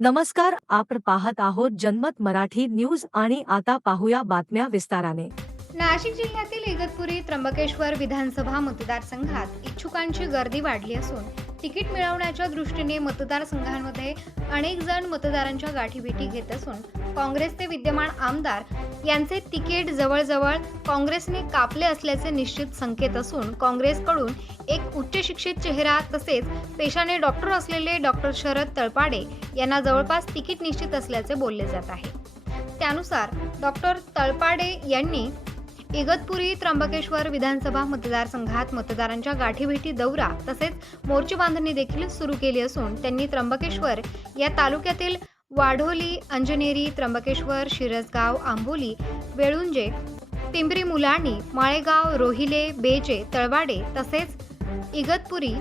नमस्कार आपण पाहत आहोत जनमत मराठी न्यूज आणि आता पाहूया बातम्या विस्ताराने. नाशिक जिल्ह्यातील इगतपुरी त्र्यंबकेश्वर विधानसभा मतदारसंघात इच्छुकांची गर्दी वाढली असून तिकीट मिळवण्याच्या दृष्टीने मतदारसंघांमध्ये अनेक जण मतदारांच्या गाठीभेटी घेत असून काँग्रेसचे विद्यमान आमदार यांचे तिकीट जवळजवळ काँग्रेसने कापले असल्याचे निश्चित संकेत असून काँग्रेसकडून एक उच्च शिक्षित चेहरा तसेच पेशाने डॉक्टर असलेले डॉक्टर शरद तळपाडे यांना जवळपास तिकीट निश्चित असल्याचे बोलले जात आहे. त्यानुसार डॉक्टर तळपाडे यांनी इगतपुरी त्र्यंबकेश्वर विधानसभा मतदारसंघात मतदारांच्या गाठीभेटी दौरा तसेच मोर्चे बांधणी देखील सुरू केली असून त्यांनी त्र्यंबकेश्वर या तालुक्यातील वाढोली अंजनेरी त्र्यंबकेश्वर शिरसगाव आंबोली वेळुंजे पिंपरी मुलाणी माळेगाव रोहिले बेजे तळवाडे तसेच इगतपुरी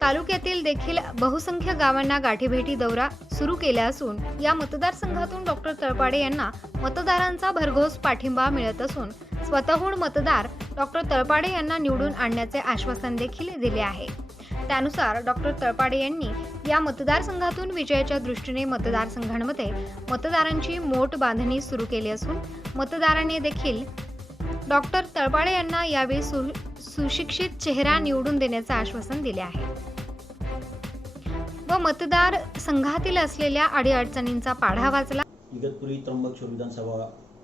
तालुक्यातील देखील बहुसंख्य गावांना गाठीभेटी दौरा सुरू केला असून या मतदारसंघातून डॉक्टर तळपाडे यांना मतदारांचा भरघोस पाठिंबा मिळत असून स्वतःहून मतदार डॉक्टर तळपाडे यांना निवडून आणण्याचे आश्वासन देखील दिले आहे. त्यानुसार डॉक्टर तळपाडे यांनी या मतदारसंघातून विजयाच्या दृष्टीने मतदारसंघांमध्ये मतदारांची मोठ बांधणी सुरू केली असून मतदारांनी देखील डॉक्टर तळपाडे यांना यावेळी सु सुशिक्षित चेहरा निवडून देण्याचे आश्वासन दिले आहे. व मतदार संघातील असलेल्या अडीअडचणींचा पाढा वाचला. इगतपुरी त्र्यंबकेश्वर विधानसभा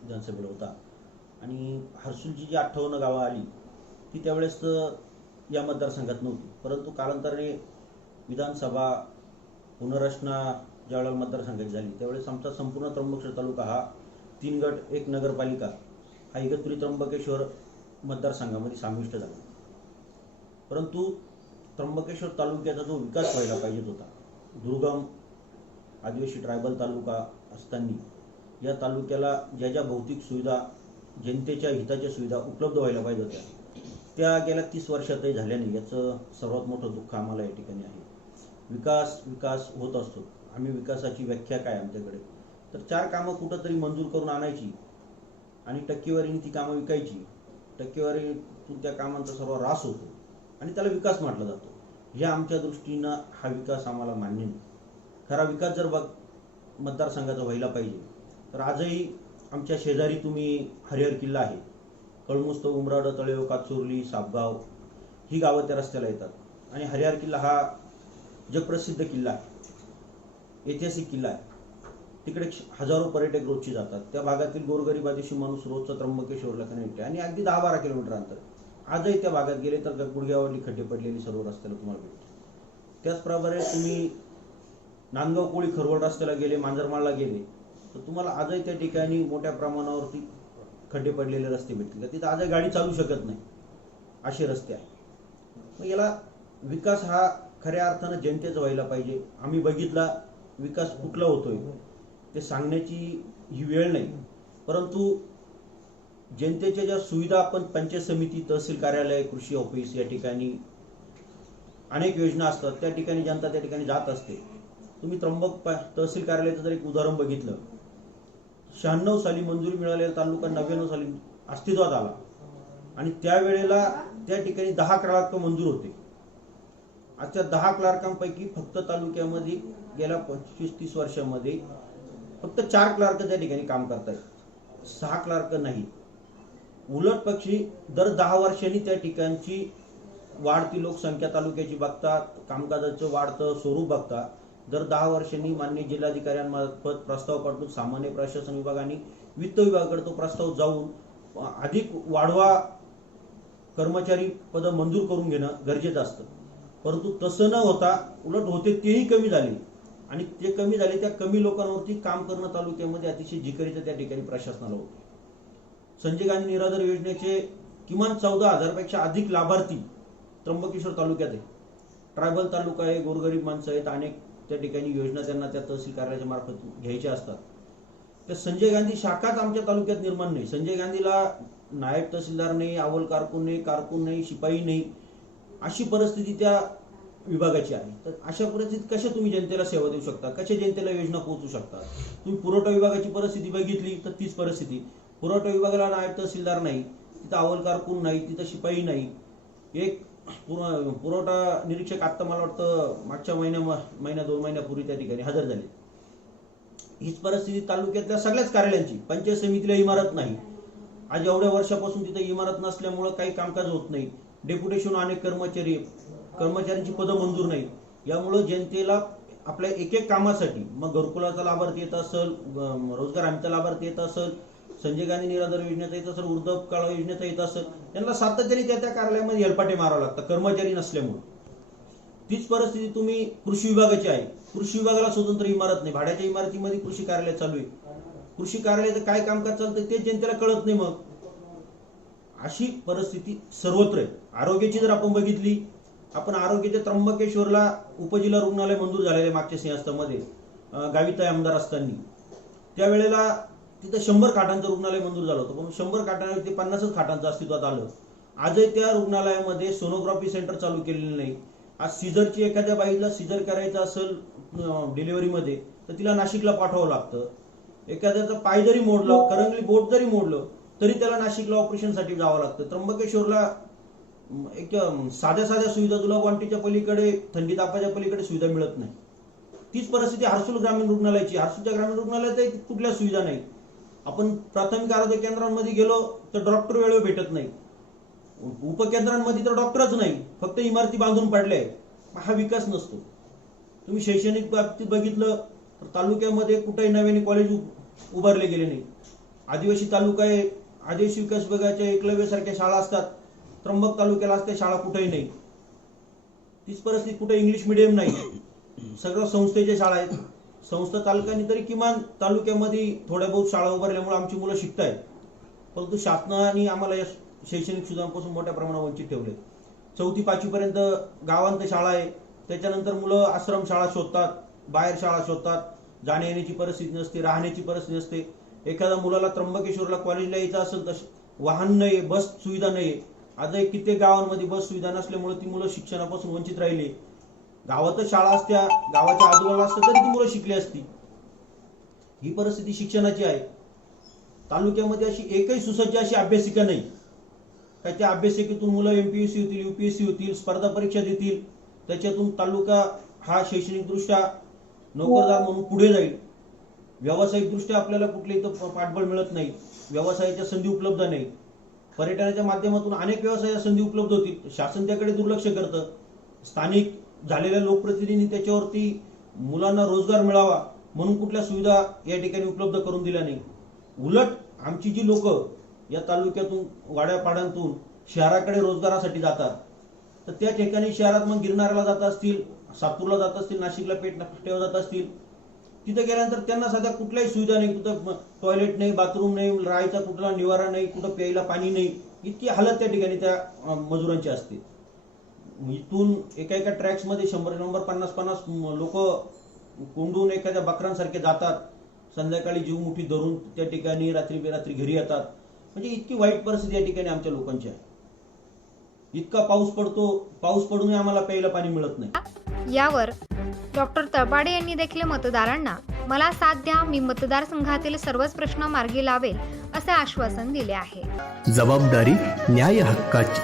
विधानसभेला होता. आणि हर्सुलची जी अठ्ठावन्न गावं आली ती त्यावेळेस या मतदारसंघात नव्हती. परंतु कालांतराने विधानसभा पुनर्रचना ज्यावेळेला मतदारसंघाची झाली त्यावेळेस आमचा संपूर्ण त्र्यंबकेश्वर तालुका हा तीन गट एक नगरपालिका हा इगतपुरी त्र्यंबकेश्वर मतदारसंघामध्ये समाविष्ट झाला. परंतु त्र्यंबकेश्वर तालुक्याचा जो विकास व्हायला पाहिजे होता दुर्गम आदिवासी ट्रायबल तालुका असताना या तालुक्याला ज्या ज्या भौतिक सुविधा जनतेच्या हिताच्या सुविधा उपलब्ध व्हायला पाहिजे होत्या त्या गेल्या तीस वर्षातही झाल्या नाही याचं सर्वात मोठं दुःख आम्हाला या ठिकाणी आहे. विकास विकास होत असतो. आम्ही विकासाची व्याख्या काय आमच्याकडे? तर चार कामं कुठंतरी मंजूर करून आणायची आणि टक्केवारीने ती कामं विकायची. टक्केवारीतून त्या कामांचा सर्व ऱ्हास होतो आणि त्याला विकास म्हटला जातो. ह्या आमच्या दृष्टीनं हा विकास आम्हाला मान्य नाही. खरा विकास जर बघ मतदारसंघाचा व्हायला पाहिजे तर आजही आमच्या शेजारी तुम्ही हरिहर किल्ला आहे. कळमुस्त उमराड तळेव काचुर्ली सापगाव ही गावं त्या रस्त्याला येतात. आणि हरिहर किल्ला हा जगप्रसिद्ध किल्ला आहे. ऐतिहासिक किल्ला आहे. तिकडे हजारो पर्यटक रोजची जातात. त्या भागातील गोरगरीबादिशी माणूस रोजचा त्र्यंबकेश्वरला कनेक्ट आहे. आणि अगदी दहा बारा किलोमीटर अंतर आजही त्या भागात गेले तर गुडघ्यावरली खड्डे पडलेली सर्व रस्त्याला तुम्हाला भेटते त्याचप्रमाणे तुम्ही नांदगाव कोळी खरवड रस्त्याला गेले मांजरमाळला गेले तर तुम्हाला आजही त्या ठिकाणी मोठ्या प्रमाणावरती खड्डे पडलेले रस्ते भेटतील. का तिथं आजही गाडी चालू शकत नाही असे रस्ते आहेत. मग याला विकास हा खऱ्या अर्थानं जनतेचा व्हायला पाहिजे. आम्ही बघितला विकास कुठला होतोय ते सांगण्याची ही वेळ नाही. परंतु जनतेच्या ज्या सुविधा आपण पंचायत समिती तहसील कार्यालय कृषी ऑफिस या ठिकाणी अनेक योजना असतात त्या ठिकाणी जनता त्या ठिकाणी जात असते. तुम्ही त्र्यंबक तहसील कार्यालयाचं जर एक उदाहरण बघितलं शहाण्णव साली मंजुरी मिळालेला तालुका नव्याण्णव साली अस्तित्वात आला. आणि त्यावेळेला त्या ठिकाणी दहा क्लार्क मंजूर होते. आजच्या दहा क्लार्कांपैकी फक्त तालुक्यामध्ये गेल्या पंचवीस तीस वर्षामध्ये फक्त चार क्लार्क त्या ठिकाणी काम करतात सहा क्लार्क नाही. उलट पक्षी दर दहा वर्षांनी त्या ठिकाणची वाढती लोकसंख्या तालुक्याची बघता कामकाजाचं वाढतं स्वरूप बघता दर दहा वर्षांनी मान्य जिल्हाधिकाऱ्यांमार्फत प्रस्ताव पाठवून सामान्य प्रशासन विभाग आणि वित्त विभागाकडे तो प्रस्ताव जाऊन अधिक वाढवा कर्मचारी पद मंजूर करून घेणं गरजेचं असतं. परंतु तसं न होता उलट होते तेही कमी झाले. आणि ते कमी झाले त्या कमी लोकांवरती काम करणं तालुक्यामध्ये अतिशय जिकरीचं त्या ठिकाणी प्रशासनाला होते. संजय गांधी निराधार योजनेचे किमान चौदा हजारपेक्षा अधिक लाभार्थी त्र्यंबकेश्वर तालुक्यात आहे ट्रायबल तालुका आहे गोरगरीब माणसं आहेत अनेक त्या ठिकाणी योजना त्यांना त्या तहसील कार्यालयाच्या मार्फत घ्यायच्या असतात. तर संजय गांधी शाखाच आमच्या तालुक्यात निर्माण नाही. संजय गांधीला नायब तहसीलदार नाही अव्वल कारकून नाही कारकून नाही शिपाई नाही अशी परिस्थिती त्या विभागाची आहे. तर अशा परिस्थितीत कशा तुम्ही जनतेला सेवा देऊ शकता? कशा जनतेला योजना पोहोचू शकता? तुम्ही पुरवठा विभागाची परिस्थिती बघितली तर तीच परिस्थिती. पुरवठा विभागाला नायब तहसीलदार नाही तिथं अव्वल कारकून नाही तिथं शिपाई नाही. एक पुरवठा निरीक्षक आत्ता मला वाटतं मागच्या महिन्या महिन्या दोन महिन्यापूर्वी त्या ठिकाणी हजर झाले. हीच परिस्थिती तालुक्यातल्या सगळ्याच कार्यालयांची पंचायत समितीला इमारत नाही. आज एवढ्या वर्षापासून तिथे इमारत नसल्यामुळं काही कामकाज होत नाही. डेप्युटेशन अनेक कर्मचारी कर्मचाऱ्यांची पदं मंजूर नाही यामुळं जनतेला आपल्या एक एक कामासाठी मग घरकुलाचा लाभार्थी येत असेल रोजगार हमीचा लाभार्थी येत असेल संजय गांधी निराधार योजनेचा येत असेल वृद्धकाळ योजनेचा येत असेल यांना सातत्याने त्या त्या कार्यालयामध्ये हेलपाटे मारावं लागतं कर्मचारी नसल्यामुळे. तीच परिस्थिती तुम्ही कृषी विभागाची आहे. कृषी विभागाला स्वतंत्र इमारत नाही. भाड्याच्या इमारतीमध्ये कृषी कार्यालय चालू आहे. कृषी कार्यालयाचं काय कामकाज चालतं ते जनतेला कळत नाही मग. अशी परिस्थिती सर्वत्र आहे. आरोग्याची जर आपण बघितली आपण आरोग्याच्या त्र्यंबकेश्वरला उपजिल्हा रुग्णालय मंजूर झालेले मागच्या सिंहस्थामध्ये अं, आमदार असताना. त्यावेळेला तिथं शंभर खाटांचं रुग्णालय मंजूर झालं होतं. पण शंभर खाटांवरती पन्नासच खाटांचं अस्तित्वात आलं. आजही त्या रुग्णालयामध्ये सोनोग्राफी सेंटर चालू केलेलं नाही. आज सिझरची एखाद्या बाईला सीझर करायचं असेल डिलिव्हरीमध्ये तर तिला नाशिकला पाठवावं लागतं. एखाद्याचा पाय जरी मोडलं करंगली बोट जरी मोडलं तरी त्याला नाशिकला ऑपरेशनसाठी जावं लागतं. त्र्यंबकेश्वरला एक साध्या साध्या सुविधा तुला वांटीच्या पलीकडे थंडी तापाच्या पलीकडे सुविधा मिळत नाही. तीच परिस्थिती हर्सुल ग्रामीण रुग्णालयाची. हर्सुलच्या ग्रामीण रुग्णालयात कुठल्या सुविधा नाही आपण प्राथमिक आरोग्य केंद्रांमध्ये गेलो तर डॉक्टर वेळेवर भेटत नाही. उपकेंद्रांमध्ये तर डॉक्टरच नाही. फक्त इमारती बांधून पडल्या आहेत. हा विकास नसतो. तुम्ही शैक्षणिक बाबतीत बघितलं तर तालुक्यामध्ये कुठेही नव्याने कॉलेज उभारले गेले नाही. आदिवासी तालुका आहे आदिवासी विकास विभागाच्या एकलव्यासारख्या शाळा असतात. त्र्यंबक तालुक्याला असते शाळा कुठेही नाही. तीच परिस्थिती कुठे इंग्लिश मिडियम नाही. सगळं संस्थेच्या शाळा आहेत. संस्था चालकांनी तरी किमान तालुक्यामध्ये थोड्या बहुत शाळा उभारल्यामुळे आमची मुलं शिकतायत. परंतु शासनाने आम्हाला या शैक्षणिक सुविधांपासून मोठ्या प्रमाणात वंचित ठेवले चौथी पाचवीपर्यंत गावांत शाळा आहे. त्याच्यानंतर मुलं आश्रम शाळा शोधतात बाहेर शाळा शोधतात. जाण्या येण्याची परिस्थिती नसते राहण्याची परिस्थिती नसते. एखाद्या मुलाला त्र्यंबकेश्वरला कॉलेजला यायचं असेल तर वाहन नाही बस सुविधा नाही आजही कित्येक गावांमध्ये बस सुविधा नसल्यामुळे ती मुलं शिक्षणापासून वंचित राहिली. गावातच शाळा असत्या गावाच्या आजूबाजूला असत्या तरी ती मुलं शिकली असती. ही परिस्थिती शिक्षणाची आहे. तालुक्यामध्ये अशी एकही सुसज्ज अशी अभ्यासिका नाही. काय त्या अभ्यासिकेतून मुलं एमपीएससी होतील युपीएससी होतील स्पर्धा परीक्षा देतील. त्याच्यातून तालुका हा शैक्षणिक दृष्ट्या नोकरदार म्हणून पुढे जाईल. व्यावसायिक दृष्ट्या आपल्याला कुठले इथं पाठबळ मिळत नाही. व्यवसायाच्या संधी उपलब्ध नाही. पर्यटनाच्या माध्यमातून अनेक व्यवसायाच्या संधी उपलब्ध होतील. शासन त्याकडे दुर्लक्ष करतं. स्थानिक झालेल्या लोकप्रतिनिधींनी त्याच्यावरती मुलांना रोजगार मिळावा म्हणून कुठल्या सुविधा या ठिकाणी उपलब्ध करून दिल्या नाही. उलट आमची जी लोक या तालुक्यातून वाड्यापाड्यांतून शहराकडे रोजगारासाठी जातात तर त्या ठिकाणी शहरात मग गिरणाऱ्याला जात असतील सातूरला जात असतील नाशिकला पेट पेठेवर जात असतील तिथे गेल्यानंतर त्यांना सध्या कुठल्याही सुविधा नाही कुठं टॉयलेट नाही बाथरूम नाही राहायचा कुठला निवारा नाही कुठं प्यायला पाणी नाही इतकी हालत त्या ठिकाणी त्या मजुरांची असते. इथून एका एका ट्रॅक्समध्ये शंभर शंभर पन्नास पन्नास लोक कोंडून एखाद्या बकरांसारखे जातात. संध्याकाळी जीव मुठी धरून त्या ठिकाणी रात्री बेरात्री घरी येतात. म्हणजे इतकी वाईट परिस्थिती या ठिकाणी आमच्या लोकांची आहे. इतका पाऊस पडतो पाऊस पडूनही आम्हाला प्यायला पाणी मिळत नाही. यावर डॉक्टर तळपाडे यांनी देखील मतदारांना मला साथ द्या मी मतदारसंघातील सर्वच प्रश्न मार्गी लावेल असे आश्वासन दिले आहे. जबाबदारी न्याय हक्काची.